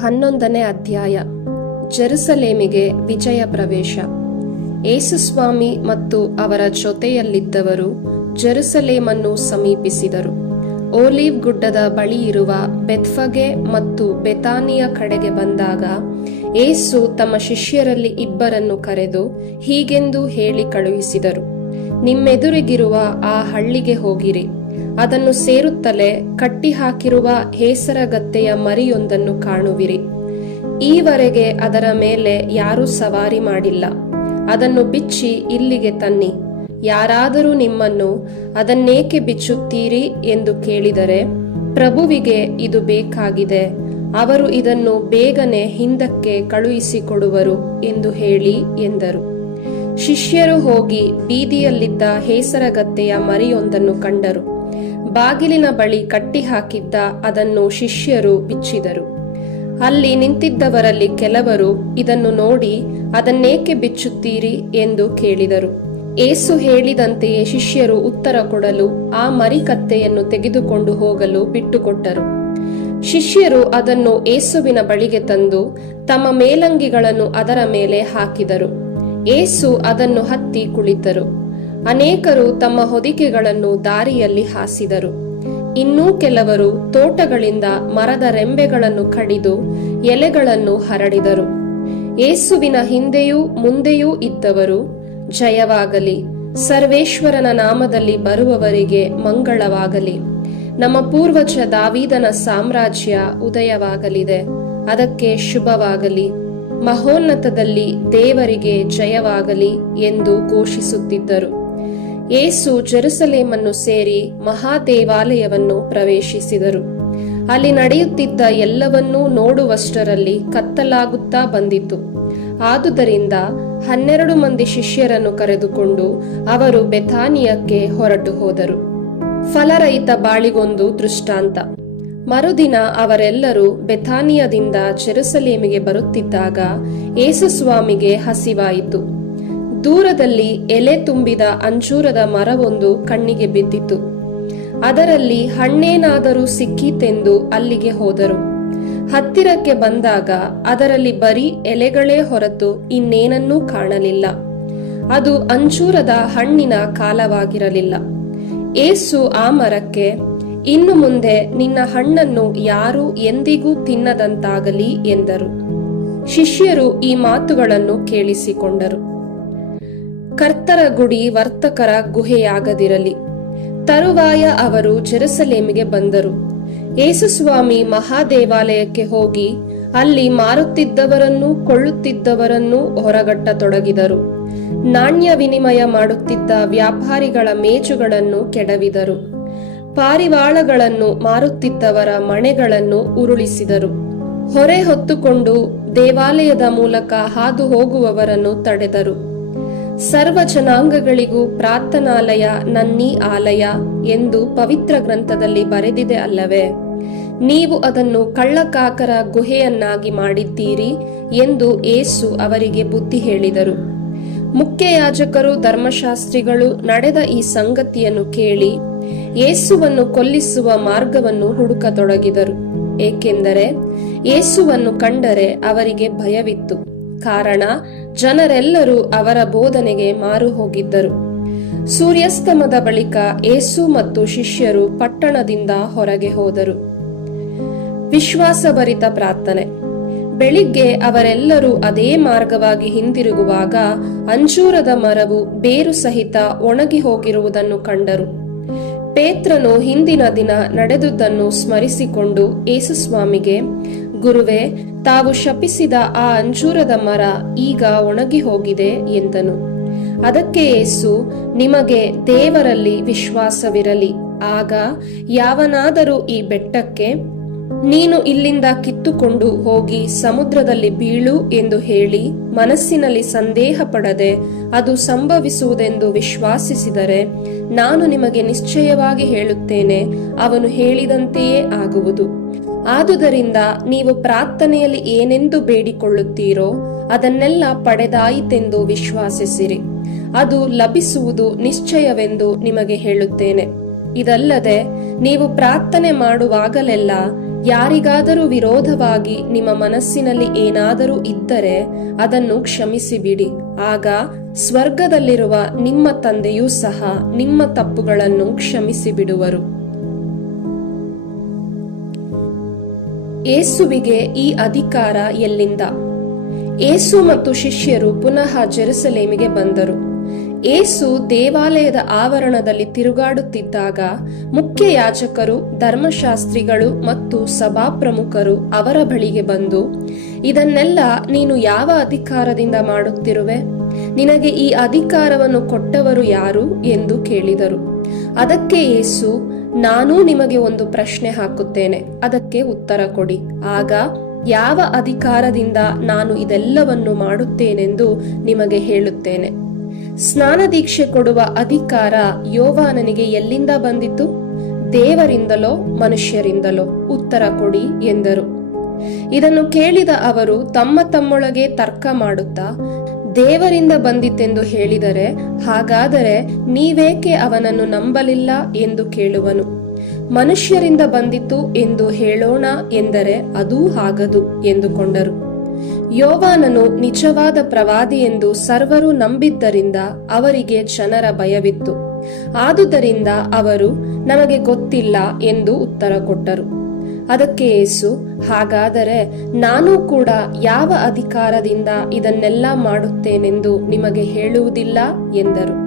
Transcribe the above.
ಹನ್ನೊಂದನೇ ಅಧ್ಯಾಯ. ಜೆರುಸಲೇಮಿಗೆ ವಿಜಯ ಪ್ರವೇಶ. ಏಸುಸ್ವಾಮಿ ಮತ್ತು ಅವರ ಜೊತೆಯಲ್ಲಿದ್ದವರು ಜೆರುಸಲೇಮನ್ನು ಸಮೀಪಿಸಿದರು. ಓಲಿವ್ ಗುಡ್ಡದ ಬಳಿ ಇರುವ ಬೆತ್ಫಗೆ ಮತ್ತು ಬೆತಾನಿಯ ಕಡೆಗೆ ಬಂದಾಗ ಏಸು ತಮ್ಮ ಶಿಷ್ಯರಲ್ಲಿ ಇಬ್ಬರನ್ನು ಕರೆದು ಹೀಗೆಂದು ಹೇಳಿ ಕಳುಹಿಸಿದರು. ನಿಮ್ಮೆದುರಿಗಿರುವ ಆ ಹಳ್ಳಿಗೆ ಹೋಗಿರಿ. ಅದನ್ನು ಸೇರುತ್ತಲೇ ಕಟ್ಟಿ ಹಾಕಿರುವ ಹೇಸರಗತ್ತೆಯ ಮರಿಯೊಂದನ್ನು ಕಾಣುವಿರಿ. ಈವರೆಗೆ ಅದರ ಮೇಲೆ ಯಾರೂ ಸವಾರಿ ಮಾಡಿಲ್ಲ. ಅದನ್ನು ಬಿಚ್ಚಿ ಇಲ್ಲಿಗೆ ತನ್ನಿ. ಯಾರಾದರೂ ನಿಮ್ಮನ್ನು ಅದನ್ನೇಕೆ ಬಿಚ್ಚುತ್ತೀರಿ ಎಂದು ಕೇಳಿದರೆ, ಪ್ರಭುವಿಗೆ ಇದು ಬೇಕಾಗಿದೆ. ಅವರು ಇದನ್ನು ಬೇಗನೆ ಹಿಂದಕ್ಕೆ ಕಳುಹಿಸಿಕೊಡುವರು ಎಂದು ಹೇಳಿ ಎಂದರು. ಶಿಷ್ಯರು ಹೋಗಿ ಬೀದಿಯಲ್ಲಿದ್ದ ಹೇಸರಗತ್ತೆಯ ಮರಿಯೊಂದನ್ನು ಕಂಡರು. ಬಾಗಿಲಿನ ಬಳಿ ಕಟ್ಟಿಹಾಕಿದ್ದ ಅದನ್ನು ಶಿಷ್ಯರು ಬಿಚ್ಚಿದರು. ಅಲ್ಲಿ ನಿಂತಿದ್ದವರಲ್ಲಿ ಕೆಲವರು ಇದನ್ನು ನೋಡಿ, ಅದನ್ನೇಕೆ ಬಿಚ್ಚುತ್ತೀರಿ? ಎಂದು ಕೇಳಿದರು. ಏಸು ಹೇಳಿದಂತೆಯೇ ಶಿಷ್ಯರು ಉತ್ತರ ಕೊಡಲು, ಆ ಮರಿಕತ್ತೆಯನ್ನು ತೆಗೆದುಕೊಂಡು ಹೋಗಲು ಬಿಟ್ಟುಕೊಟ್ಟರು. ಶಿಷ್ಯರು ಅದನ್ನು ಏಸುವಿನ ಬಳಿಗೆ ತಂದು, ತಮ್ಮ ಮೇಲಂಗಿಗಳನ್ನು ಅದರ ಮೇಲೆ ಹಾಕಿದರು. ಏಸು ಅದನ್ನು ಹತ್ತಿ ಕುಳಿತರು. ಅನೇಕರು ತಮ್ಮ ಹೊದಿಕೆಗಳನ್ನು ದಾರಿಯಲ್ಲಿ ಹಾಸಿದರು. ಇನ್ನೂ ಕೆಲವರು ತೋಟಗಳಿಂದ ಮರದ ರೆಂಬೆಗಳನ್ನು ಕಡಿದು ಎಲೆಗಳನ್ನು ಹರಡಿದರು. ಏಸುವಿನ ಹಿಂದೆಯೂ ಮುಂದೆಯೂ ಇದ್ದವರು, ಜಯವಾಗಲಿ, ಸರ್ವೇಶ್ವರನ ನಾಮದಲ್ಲಿ ಬರುವವರಿಗೆ ಮಂಗಳವಾಗಲಿ. ನಮ್ಮ ಪೂರ್ವಜ ದಾವೀದನ ಸಾಮ್ರಾಜ್ಯ ಉದಯವಾಗಲಿದೆ. ಅದಕ್ಕೆ ಶುಭವಾಗಲಿ. ಮಹೋನ್ನತದಲ್ಲಿ ದೇವರಿಗೆ ಜಯವಾಗಲಿ ಎಂದು ಘೋಷಿಸುತ್ತಿದ್ದರು. ಏಸು ಜೆರುಸಲೇಮನ್ನು ಸೇರಿ ಮಹಾದೇವಾಲಯವನ್ನು ಪ್ರವೇಶಿಸಿದರು. ಅಲ್ಲಿ ನಡೆಯುತ್ತಿದ್ದ ಎಲ್ಲವನ್ನೂ ನೋಡುವಷ್ಟರಲ್ಲಿ ಕತ್ತಲಾಗುತ್ತಾ ಬಂದಿತು ಆದುದರಿಂದ ಹನ್ನೆರಡು ಮಂದಿ ಶಿಷ್ಯರನ್ನು ಕರೆದುಕೊಂಡು ಅವರು ಬೆಥಾನಿಯಕ್ಕೆ ಹೊರಟು ಹೋದರು. ಫಲರಹಿತ ಬಾಳಿಗೊಂದು ದೃಷ್ಟಾಂತ. ಮರುದಿನ ಅವರೆಲ್ಲರೂ ಬೆಥಾನಿಯದಿಂದ ಜೆರುಸಲೇಮಿಗೆ ಬರುತ್ತಿದ್ದಾಗ ಏಸುಸ್ವಾಮಿಗೆ ಹಸಿವಾಯಿತು. ದೂರದಲ್ಲಿ ಎಲೆ ತುಂಬಿದ ಅಂಜೂರದ ಮರವೊಂದು ಕಣ್ಣಿಗೆ ಬಿದ್ದಿತು ಅದರಲ್ಲಿ ಹಣ್ಣೇನಾದರೂ ಸಿಕ್ಕಿತೆಂದು ಅಲ್ಲಿಗೆ ಹೋದರು. ಹತ್ತಿರಕ್ಕೆ ಬಂದಾಗ ಅದರಲ್ಲಿ ಬರೀ ಎಲೆಗಳೇ ಹೊರತು ಇನ್ನೇನನ್ನೂ ಕಾಣಲಿಲ್ಲ. ಅದು ಅಂಜೂರದ ಹಣ್ಣಿನ ಕಾಲವಾಗಿರಲಿಲ್ಲ. ಏಸು ಆ ಮರಕ್ಕೆ, ಇನ್ನು ಮುಂದೆ ನಿನ್ನ ಹಣ್ಣನ್ನು ಯಾರೂ ಎಂದಿಗೂ ತಿನ್ನದಂತಾಗಲಿ ಎಂದರು. ಶಿಷ್ಯರು ಈ ಮಾತುಗಳನ್ನು ಕೇಳಿಸಿಕೊಂಡರು. ಕರ್ತರ ಗುಡಿ ವರ್ತಕರ ಗುಹೆಯಾಗದಿರಲಿ. ತರುವಾಯ ಅವರು ಜೆರುಸಲೇಮಿಗೆ ಬಂದರು. ಯೇಸುಸ್ವಾಮಿ ಮಹಾದೇವಾಲಯಕ್ಕೆ ಹೋಗಿ ಅಲ್ಲಿ ಮಾರುತ್ತಿದ್ದವರನ್ನೂ ಕೊಳ್ಳುತ್ತಿದ್ದವರನ್ನೂ ಹೊರಗಟ್ಟತೊಡಗಿದರು. ನಾಣ್ಯ ವಿನಿಮಯ ಮಾಡುತ್ತಿದ್ದ ವ್ಯಾಪಾರಿಗಳ ಮೇಜುಗಳನ್ನು ಕೆಡವಿದರು. ಪಾರಿವಾಳಗಳನ್ನು ಮಾರುತ್ತಿದ್ದವರ ಮಣೆಗಳನ್ನು ಉರುಳಿಸಿದರು. ಹೊರೆ ಹೊತ್ತುಕೊಂಡು ದೇವಾಲಯದ ಮೂಲಕ ಹಾದು ಹೋಗುವವರನ್ನು ತಡೆದರು. ಸರ್ವ ಜನಾಂಗಗಳಿಗೂ ಪ್ರಾರ್ಥನಾಲಯ ನನ್ನೀ ಆಲಯ ಎಂದು ಪವಿತ್ರ ಗ್ರಂಥದಲ್ಲಿ ಬರೆದಿದೆ ಅಲ್ಲವೇ. ನೀವು ಅದನ್ನು ಕಳ್ಳಕಾಕರ ಗುಹೆಯನ್ನಾಗಿ ಮಾಡಿದ್ದೀರಿ ಎಂದು ಏಸು ಅವರಿಗೆ ಬುದ್ಧಿ ಹೇಳಿದರು. ಮುಖ್ಯ ಯಾಜಕರು ಧರ್ಮಶಾಸ್ತ್ರಿಗಳು ನಡೆದ ಈ ಸಂಗತಿಯನ್ನು ಕೇಳಿ ಏಸುವನ್ನು ಕೊಲ್ಲಿಸುವ ಮಾರ್ಗವನ್ನು ಹುಡುಕತೊಡಗಿದರು. ಏಕೆಂದರೆ ಏಸುವನ್ನು ಕಂಡರೆ ಅವರಿಗೆ ಭಯವಿತ್ತು. ಕಾರಣ ಜನರೆಲ್ಲರೂ ಅವರ ಬೋಧನೆಗೆ ಮಾರು ಹೋಗಿದ್ದರು ಸೂರ್ಯಾಸ್ತಮದ ಬಳಿಕ ಏಸು ಮತ್ತು ಶಿಷ್ಯರು ಪಟ್ಟಣದಿಂದ ಹೊರಗೆ ಹೋದರು. ವಿಶ್ವಾಸಭರಿತ ಪ್ರಾರ್ಥನೆ. ಬೆಳಿಗ್ಗೆ ಅವರೆಲ್ಲರೂ ಅದೇ ಮಾರ್ಗವಾಗಿ ಹಿಂದಿರುಗುವಾಗ ಅಂಜೂರದ ಮರವು ಬೇರು ಸಹಿತ ಒಣಗಿ ಹೋಗಿರುವುದನ್ನು ಕಂಡರು. ಪೇತ್ರನು ಹಿಂದಿನ ದಿನ ನಡೆದುದನ್ನು ಸ್ಮರಿಸಿಕೊಂಡು ಏಸುಸ್ವಾಮಿಗೆ ಗುರುವೆ, ತಾವು ಶಪಿಸಿದ ಆ ಅಂಜೂರದ ಮರ ಈಗ ಒಣಗಿ ಹೋಗಿದೆ ಎಂದನು. ಅದಕ್ಕೆ ಏಸು ನಿಮಗೆ ದೇವರಲ್ಲಿ ವಿಶ್ವಾಸವಿರಲಿ. ಆಗ ಯಾವನಾದರೂ ಈ ಬೆಟ್ಟಕ್ಕೆ, ನೀನು ಇಲ್ಲಿಂದ ಕಿತ್ತುಕೊಂಡು ಹೋಗಿ ಸಮುದ್ರದಲ್ಲಿ ಬೀಳು ಎಂದು ಹೇಳಿ ಮನಸ್ಸಿನಲ್ಲಿ ಸಂದೇಹ ಪಡದೆ ಅದು ಸಂಭವಿಸುವುದೆಂದು ವಿಶ್ವಾಸಿಸಿದರೆ ನಾನು ನಿಮಗೆ ನಿಶ್ಚಯವಾಗಿ ಹೇಳುತ್ತೇನೆ, ಅವನು ಹೇಳಿದಂತೆಯೇ ಆಗುವುದು. ಆದುದರಿಂದ ನೀವು ಪ್ರಾರ್ಥನೆಯಲ್ಲಿ ಏನೆಂದು ಬೇಡಿಕೊಳ್ಳುತ್ತೀರೋ ಅದನ್ನೆಲ್ಲ ಪಡೆದಾಯಿತೆಂದು ವಿಶ್ವಾಸಿಸಿರಿ. ಅದು ಲಭಿಸುವುದು ನಿಶ್ಚಯವೆಂದು ನಿಮಗೆ ಹೇಳುತ್ತೇನೆ. ಇದಲ್ಲದೆ ನೀವು ಪ್ರಾರ್ಥನೆ ಮಾಡುವಾಗಲೆಲ್ಲ ಯಾರಿಗಾದರೂ ವಿರೋಧವಾಗಿ ನಿಮ್ಮ ಮನಸ್ಸಿನಲ್ಲಿ ಏನಾದರೂ ಇದ್ದರೆ ಅದನ್ನು ಕ್ಷಮಿಸಿಬಿಡಿ. ಆಗ ಸ್ವರ್ಗದಲ್ಲಿರುವ ನಿಮ್ಮ ತಂದೆಯೂ ಸಹ ನಿಮ್ಮ ತಪ್ಪುಗಳನ್ನು ಕ್ಷಮಿಸಿ ಏಸುವಿಗೆ ಈ ಅಧಿಕಾರ ಎಲ್ಲಿಂದ? ಏಸು ಮತ್ತು ಶಿಷ್ಯರು ಪುನಃ ಜೆರುಸಲೇಮಿಗೆ ಬಂದರು. ಏಸು ದೇವಾಲಯದ ಆವರಣದಲ್ಲಿ ತಿರುಗಾಡುತ್ತಿದ್ದಾಗ ಮುಖ್ಯ ಯಾಚಕರು ಧರ್ಮಶಾಸ್ತ್ರಿಗಳು ಮತ್ತು ಸಭಾಪ್ರಮುಖರು ಅವರ ಬಳಿಗೆ ಬಂದು, ಇದನ್ನೆಲ್ಲ ನೀನು ಯಾವ ಅಧಿಕಾರದಿಂದ ಮಾಡುತ್ತಿರುವೆ? ನಿನಗೆ ಈ ಅಧಿಕಾರವನ್ನು ಕೊಟ್ಟವರು ಯಾರು? ಎಂದು ಕೇಳಿದರು. ಅದಕ್ಕೆ ಏಸು ನಾನೂ ನಿಮಗೆ ಒಂದು ಪ್ರಶ್ನೆ ಹಾಕುತ್ತೇನೆ, ಅದಕ್ಕೆ ಉತ್ತರ ಕೊಡಿ. ಆಗ ಯಾವ ಅಧಿಕಾರದಿಂದ ನಾನು ಇದೆಲ್ಲವನ್ನು ಮಾಡುತ್ತೇನೆಂದು ನಿಮಗೆ ಹೇಳುತ್ತೇನೆ. ಸ್ನಾನ ದೀಕ್ಷೆ ಕೊಡುವ ಅಧಿಕಾರ ಯೋವಾನನಿಗೆ ಎಲ್ಲಿಂದ ಬಂದಿತು? ದೇವರಿಂದಲೋ, ಮನುಷ್ಯರಿಂದಲೋ? ಉತ್ತರ ಕೊಡಿ ಎಂದರು. ಇದನ್ನು ಕೇಳಿದ ಅವರು, ತಮ್ಮ ತಮ್ಮೊಳಗೆ ತರ್ಕ ಮಾಡುತ್ತಾ ದೇವರಿಂದ ಬಂದಿತೆಂದು ಹೇಳಿದರೆ, ಹಾಗಾದರೆ ನೀವೇಕೆ ಅವನನ್ನು ನಂಬಲಿಲ್ಲ ಎಂದು ಕೇಳುವನು? ಮನುಷ್ಯರಿಂದ ಬಂದಿತು ಎಂದು ಹೇಳೋಣ ಎಂದರೆ ಅದೂ ಆಗದು ಎಂದುಕೊಂಡರು. ಯೋವಾನನು ನಿಜವಾದ ಪ್ರವಾದಿ ಎಂದು ಸರ್ವರು ನಂಬಿದ್ದರಿಂದ ಅವರಿಗೆ ಜನರ ಭಯವಿತ್ತು. ಆದುದರಿಂದ ಅವರು, ನಮಗೆ ಗೊತ್ತಿಲ್ಲ ಎಂದು ಉತ್ತರ ಕೊಟ್ಟರು. ಅದಕ್ಕೆ ಏಸು ಹಾಗಾದರೆ ನಾನು ಕೂಡ ಯಾವ ಅಧಿಕಾರದಿಂದ ಇದನ್ನೆಲ್ಲ ಮಾಡುತ್ತೇನೆಂದು ನಿಮಗೆ ಹೇಳುವುದಿಲ್ಲ? ಎಂದರು.